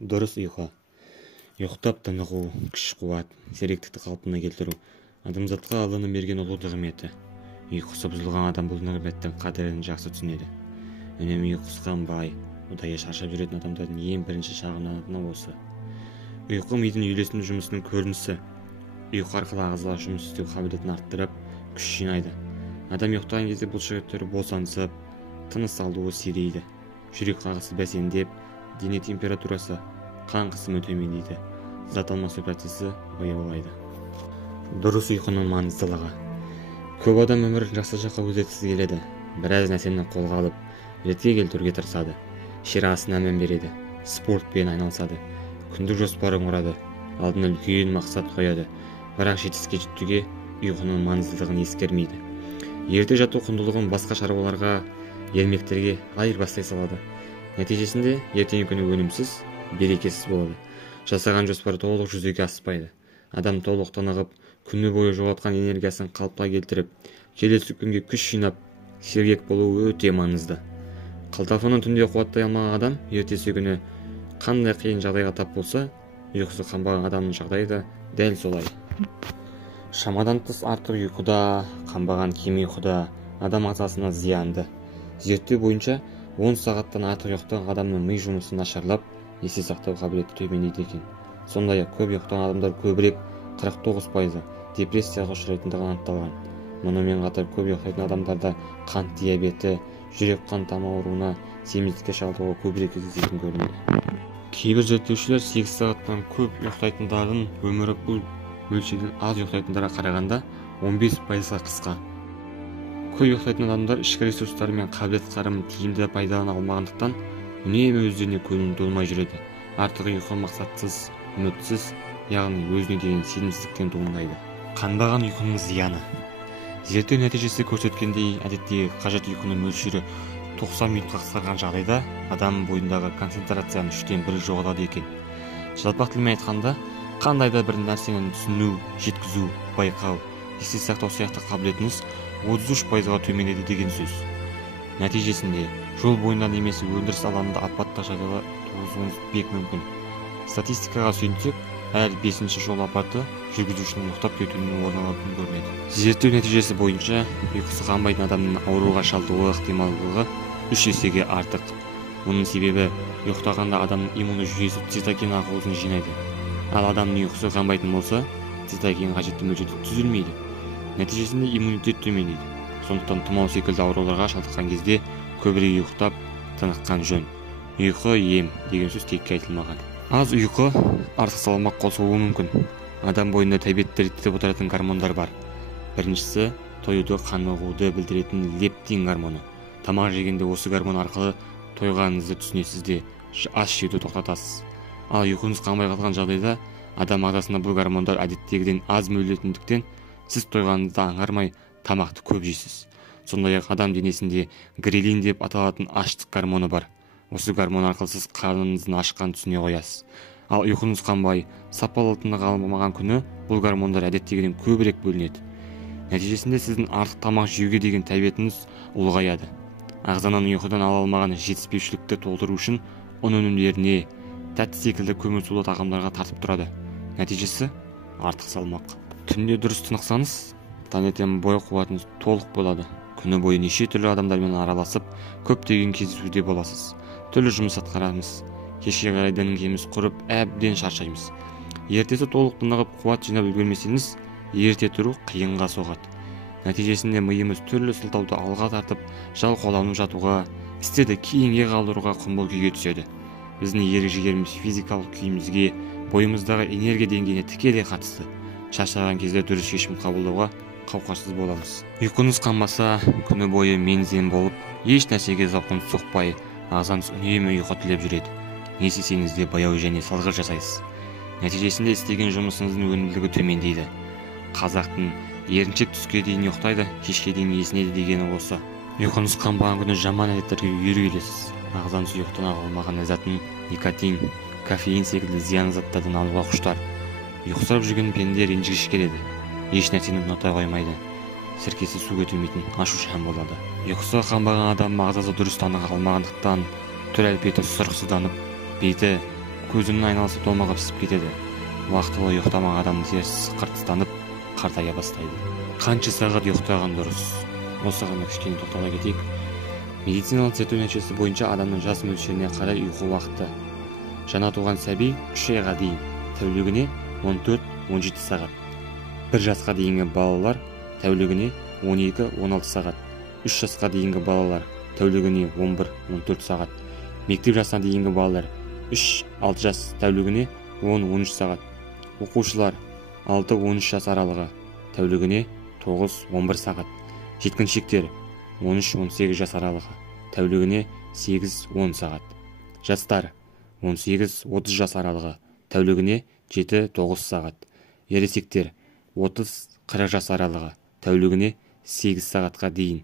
Дұрыс ұйқы. Ұйықтап тынығу, күш-қуат, зеректікті қалпына келтіру адамзатқа Алланың берген ұлы нығметі. Ұйқысы бұзылған адам бұл нығметтің қадірін жақсы түсінеді. Үнемі ұйқысы қанбай, ұдайы шаршап жүретін адамдардың ең бірінші шағынатыны осы. Ұйқы мидың үйлесім жұмысының көрінісі. Ұйқы арқылы ағзалар жұмыс істеу қабілетін арттырып, күш жинайды. Адам ұйықтаған кезде бұлшықеттері босаңсып, тыныс алуы сирейді. Жүрек қағысы бәсеңдеп, дене температурасы, қан қысымы төмендейді. Зат алмасу процесі баяулайды. Дұрыс ұйқының маңыздылығы. Көп адам өмірін жақсы жаққа өзгерткісі келеді. Біраз нәрсені қолға алып, ретке келтіруге тырысады. Ширасына мән береді, спортпен айналысады, күндік жоспарын құрады, алдына үлкен мақсат қояды. Бірақ жетістікке жетуге ұйқының маңыздылығын ескермейді. Ерте жату құндылығын басқа шаруаларға, ермектерге айырбастай салады. Нәтижесінде ертеңгі күні өнімсіз, берекесіз болады. Жасаған жоспар толық жүзеге аспайды. Адам толық тынығып, күні бойы жоғалтқан энергиясын қалыпқа келтіріп, келесі күнге күш жинап, сергек болуы өте маңызды. Қалтафонын түнде қуаттай алмаған адам ертесі күні қандай қиын жағдайға тап болса, ұйқысы қанбаған адамның жағдайы да дәл солай. Шамадан тыс артық ұйқыда, қанбаған кем ұйқыда адам ағзасына зиянды. Зерттеу бойынша 10 сағаттан артық ұйықтаған адамның ми жұмысы нашарлап, есте сақтау қабілеті төмендейді екен. Сондай-ақ көп ұйықтаған адамдар көбірек 49% депрессияға ұшырайтындығы анықталған. Мұнымен қатар көп ұйықтайтын адамдарда қант диабеті, жүрек қан тамыр ауруына, семіздікке шалдығуы көбірек кездесетін көрінеді. Кейбір зерттеушілер 8 сағаттан көп ұйықтайтындардың өмірі бұл мөлшерден аз ұйықтайтындарға қарағанда 15%-ға қысқа. Көп ұйықтайтын адамдар ішкі ресурстары мен қабілет-қарымын тиімді пайдалана алмағандықтан үнемі өздеріне көңіл толмай жүреді. Артық ұйқы мақсатсыз, үмітсіз, яғни өзіне деген сенімсіздіктен туындайды. Қанбаған ұйқының зияны. Зерттеу нәтижесі көрсеткендей, әдеттегі қажет ұйқының мөлшері 90 минутқа қысқарған жағдайда адам бойындағы концентрацияның 1/3 жоғалады екен. Жалпақ тілмен айтқанда, қандай да бір нәрсені түсіну, жеткізу, байқау, есте сақтау сияқты қабілетіңіз 33%-ға төмендеді деген сөз. Нәтижесінде жол бойында немесе өндіріс алаңында апаттық жағдайлар туғызуыңыз бек мүмкін. Статистикаға сүйенсек, әр 5-ші жол апаты жүргізушінің ұйықтап кетуінен орын алатыны көрінеді. Зерттеу нәтижесі бойынша ұйқысы қанбайтын адамның ауруға шалдығу ықтималдығы 3 есеге артық. Оның себебі ұйықтағанда адамның иммуны жүйесі цитокин ақуызын жинайды. Ал адамның ұйқысы қанбайтын болса, цитокин қажетті мөлшерде түзілмейді. Нәтижесінде иммунитет төмендейді. Сондықтан тұмау секілді ауруларға шалдыққан кезде көбірек ұйықтап, тыныққан жөн. Ұйқы ем деген сөз текке айтылмаған. Аз ұйқы артық салмақ қосуы мүмкін. Адам бойында тәбетті реттеп отыратын гормондар бар. Біріншісі тойуды, қанығуды білдіретін лептин гормоны. Тамақ жегенде осы гормон арқылы тойғаныңызды түсінесіз де ас жеуді тоқтатасыз. Ал ұйқыңыз қанбай қалған жағдайда адам ағзасында бұл гормондар әдеттегіден аз бөлінетіндіктен сіз тойғаныңызды аңғармай тамақты көп жейсіз. Сондай-ақ адам денесінде грелин деп аталатын аштық гормоны бар. Осы гормон арқылы сіз қарныңыздың ашқанын түсіне қоясыз. Ал ұйқыңыз қанбай, сапалы тынық алмаған күні бұл гормондар әдеттегіден көбірек бөлінеді. Нәтижесінде сіздің артық тамақ жеуге деген тәбетіңіз ұлғаяды. Ағзаның ұйқыдан ала алмаған жетіспеушілікті толтыру үшін ұн өнімдеріне, тәтті секілді көмір сулы тағамдарға тартып тұрады. Нәтижесі артық салмақ. Түнде дұрыс тынықсаңыз, таңертең бой қуатыңыз толық болады. Күні бойы неше түрлі адамдармен араласып, көптеген кездесуде боласыз. Түрлі жұмыс атқарамыз. Кешке қарай діңгеміз құрып, әбден шаршаймыз. Ертесі толық тынығып, қуат жинап үлгермесеңіз, ерте тұру қиынға соғады. Нәтижесінде миымыз түрлі сылтауды алға тартып, жалқауланып жатуға, істерді кейінге қалдыруға құмбыл күйге түседі. Біздің ерік-жігеріміз физикалық күйімізге, бойымыздағы энергия деңгейіне тікелей қатысты. Шаршаған кезде дұрыс шешім қабылдауға қауқарсыз боламыз. Ұйқыңыз қанбаса, күні бойы мен-зен болып, еш нәрсеге зауқыңыз соқпай, ағзаңыз үнемі ұйқы тілеп жүреді. Не істесеңіз де баяу және салғырт жасайсыз. Нәтижесінде істеген жұмысыңыздың өнімділігі төмендейді. Қазақтың еріншек түске дейін ұйықтайды, кешке дейін есінеді дегені осы. Ұйқыңыз қанбаған күні жаман әдеттерге үйрелесіз. Ағзаңыз ұйықтан алынбаған ләззатын никотин, кофеин секілді зиян заттардан алуға құштар. Ұйқысырап жүрген пенде ренжігіш келеді. Еш нәрсені ұната қоймайды. Сіркесі су көтермейтін ашушаң болады. Ұйқысы қанбаған адам ағзасы дұрыс таныға алмағандықтан түр әлпеті сұрықсызданып, беті көзінің айналасы домаға пісіп кетеді. Уақытылы ұйықтамаған адамның терісі қыртыстанып қартая бастайды. Қанша сағат ұйықтаған дұрыс? Осыған кішкене тоқтала кетейік. Медициналық зерттеу нәтижесі бойынша адамның жас мөлшеріне қарай ұйқы уақыты. Жаңа туған сәби 3 айға дейін тәулігіне 14-17 сағат. 1 жасқа дейінгі балалар тәулігіне 12-16 сағат. 3 жасқа дейінгі балалар тәулігіне 11-14 сағат. Мектеп жасына дейінгі балалар 3-6 жас тәулігіне 10-13 сағат. Оқушылар 6-13 жас аралығы тәулігіне 9-11 сағат. Жеткіншектер 13-18 жас аралығы тәулігіне 8-10 сағат. Жастар 18-30 жас аралығы тәулігіне 7-9 сағат. Ересектер 30-40 жас аралығы тәулігіне 8 сағатқа дейін.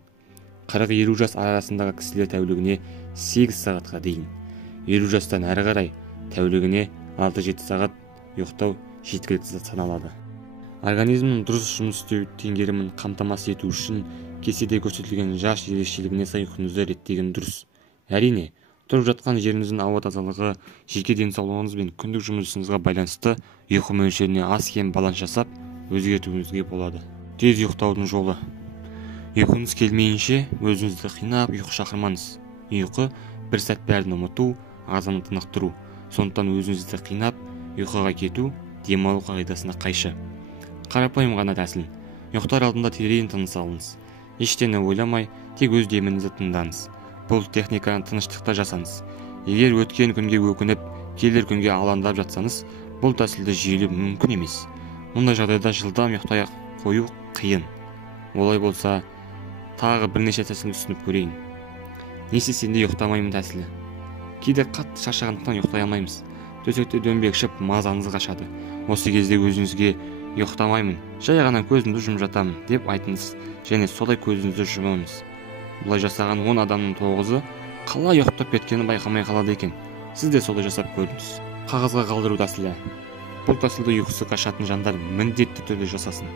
40-50 жас арасындағы кісілер тәулігіне 8 сағатқа дейін. 50 жастан әрі қарай тәулігіне 6-7 сағат ұйықтау жеткілікті саналады. Организмнің дұрыс жұмыс істеу теңгерімін қамтамасыз ету үшін кестеде көрсетілген жас ерекшелігіне сай ұйқыңызды реттеген дұрыс. Әрине, тұрып жатқан жеріңіздің ауа тазалығы, жеке денсаулығыңыз бен күндік жұмысыңызға байланысты ұйқы мөлшеріне аз-кем баланс жасап өзгертуіңізге болады. Тез ұйықтаудың жолы. Ұйқыңыз келмейінше өзіңізді қинап ұйқы шақырмаңыз. Ұйқы бір сәт бәрін ұмыту, ағзаны тынықтыру. Сондықтан өзіңізді қинап ұйқыға кету демалу қағидасына қайшы. Қарапайым ғана тәсіл. Ұйықтар алдында терең тыныс алыңыз. Ештеңе ойламай, тек өз деміңізді тыңдаңыз. Бұл техниканы тыныштықта жасаңыз. Егер өткен күнге өкініп, келер күнге алаңдап жатсаңыз, бұл тәсілді жүйелеу мүмкін емес. Мұндай жағдайда жылдам ұйықтай қою қиын. Олай болса, тағы бірнеше тәсіл ұсынып көрейін. Не істесем де ұйықтамаймын тәсілі. Кейде қатты шаршағандықтан ұйықтай алмаймыз. Төсекте дөңбекшіп мазаңыз қашады. Осы кезде өзіңізге ұйықтамаймын, жай ғана көзімді жұмып жатамын деп айтыңыз, және солай көзіңізді жұмыңыз. Бұлай жасаған 10 адамның 9-ы қалай ұйықтап кеткенін байқамай қалады екен. Сіз де солай жасап көріңіз. Қағазға қалдыру тәсілі. Бұл тәсілді ұйқысы қашатын жандар міндетті түрде жасасын.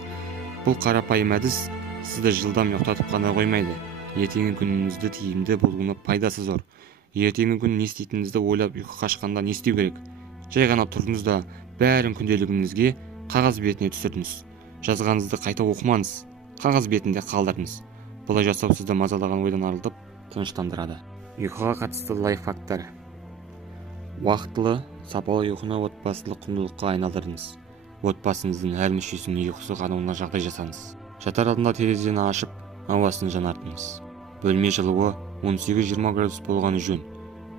Бұл қарапайым әдіс сізді жылдам ұйықтатып қана қоймайды. Ертеңгі күніңізді тиімді болуына пайдасы зор. Ертеңгі күн не істейтініңізді ойлап ұйқы қашқанда не істеу керек? Жай ғана тұрдыңыз да бәрін күнделігіңізге қағаз бетіне түсірдіңіз. Жазғаныңызды қайта оқымаңыз, қағаз бетінде қалдырдыңыз. Бұлай жасау сізді мазалаған ойдан арылтып, тыныштандырады. Ұйқыға қатысты лайфхактар. Уақытылы, сапалы ұйқыны отбасылық құндылыққа айналдырыңыз. Отбасыңыздың әр мүшесінің ұйқысы қануына жағдай жасаңыз. Жатар алдында терезені ашып, ауасын жанартыңыз. Бөлме жылуы 18-20 градус болғаны жөн.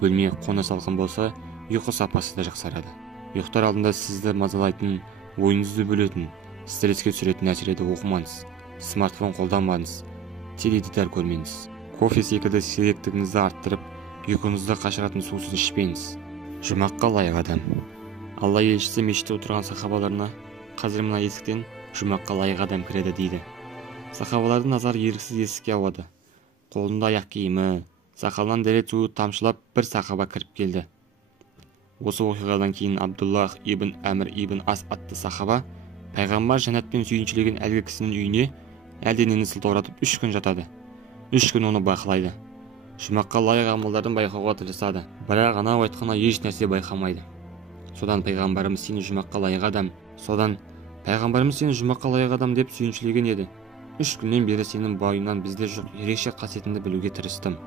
Бөлме қона салқын болса, ұйқы сапасы да жақсарады. Ұйықтар алдында сізді мазалайтын, ойыңызды бөлетін, стресске түсіретін нәрселерді оқымаңыз. Смартфон қолданбаңыз. Теледидар көрмеңіз. Кофе секілді сиректігіңізді арттырып, ұйқыңызды қашыратын сусын ішпеңіз. Жұмаққа лайық адам. Алла елшісі мешітте отырған сахабаларына, қазір мына есіктен жұмаққа лайық адам кіреді дейді. Сахабалардың назары еріксіз есікке ауады. Қолында аяқ киімі, сақалынан дәрет суы тамшылап бір сахаба кіріп келді. Осы оқиғадан кейін Абдуллах ибн Әмір ибн Ас атты сахаба пайғамбар жәннатпен сүйіншілеген әлгі кісінің үйіне әлденені сылтауратып 3 күн жатады. 3 күн оны бақылайды. Жұмаққа лайық амалдарын байқауға тырысады, бірақ анау айтқаны еш нәрсе байқамайды. Содан пайғамбарымыз сені жұмаққа лайық адам деп сүйіншілеген еді. 3 күннен бері сенің бойыңнан бізде жоқ ерекше қасиетіңді білуге тырыстым.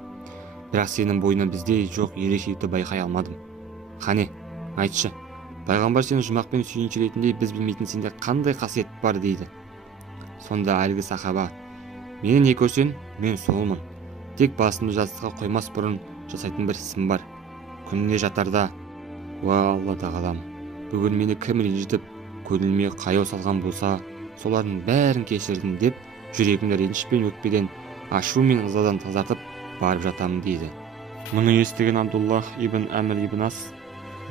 Бірақ сенің бойынан бізде жоқ ерекшелікті байқай алмадым. Қане, айтшы, пайғамбар сені жұмақпен сүйіншілейтіндей біз білмейтін сенде қандай қасиет бар дейді. Сонда әлгі сахаба, мені не көрсең, мен солмын. Тек басымды жастыққа қоймас бұрын жасайтын бір ісім бар. Күніне жатарда, уа Алла тағалам, бүгін мені кім ренжітіп, көңіліме қаяу салған болса, солардың бәрін кешірдім деп, жүрегімді реніш пен өкпеден, ашу мен ызадан тазартып барып жатамын дейді. Мұны естіген Абдуллах ибн Әмір ибн Ас,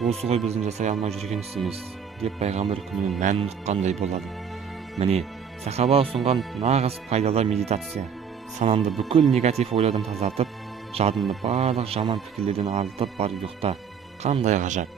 осы ғой біздің жасай алмай жүрген ісіміз деп пайғамбар күнінің мәнін ұққандай болады. Міне, сахаба ұсынған нағыз пайдалы медитация санамды бүкіл негатив ойлардан тазартып, жадымды барлық жаман пікірлерден арылтып барып ұйықта. Қандай ғажап.